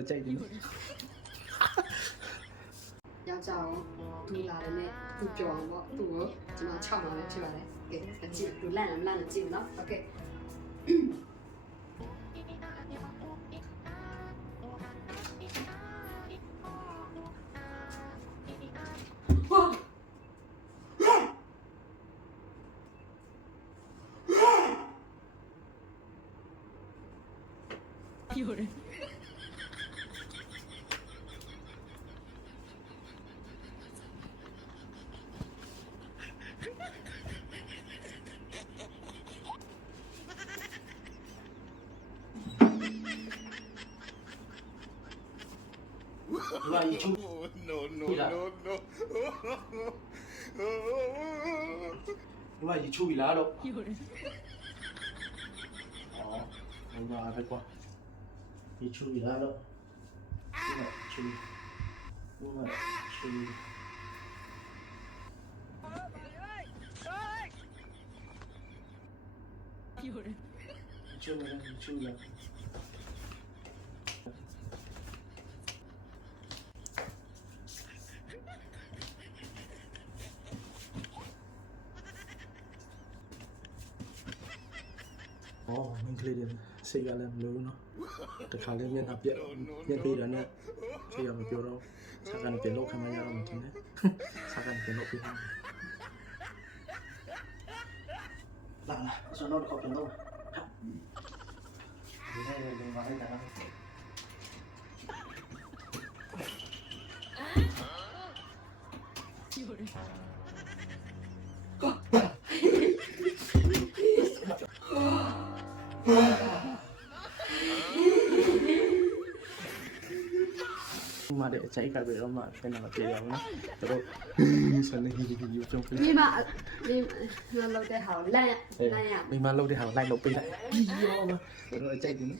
အကြိုက်တယ်ယောက်ျားကိုဒူလာတယ်နဲ့သူကြော်အောင်ပေါ့သူ့ကိုကျွန်တော်6မှာပဲဖြစ်ပါတယ်ကဲကြည့်ဒူလန့်လန့်ကြည့်နော်โอเค有人。那一出 no, no, no, no. ဒီမှာရေချိုးပြီလားတော့ 有人。ဩဟိုမှာပဲကွာရေချိုးပြီလားတော့ဒီမှာချိုးဒီမှာချိုး有人。ချိုးမယ်ချိုးလား哦，明可以的，谁家来没有呢？这看来面他别面背人呢，这样标到，啥干变老看嘛样了没听呢？啥干变老变老。来来，算到这靠变老。你那个另外一个。有人。mà để cháy cả về đó mà cái nào chơi đâu nó rồi sao này gì trong cái မိမလောက်တဲ့ဟာကိုလန့်ရ mình mà lâu đi hảo lại lộc đi lại rồi chạy đến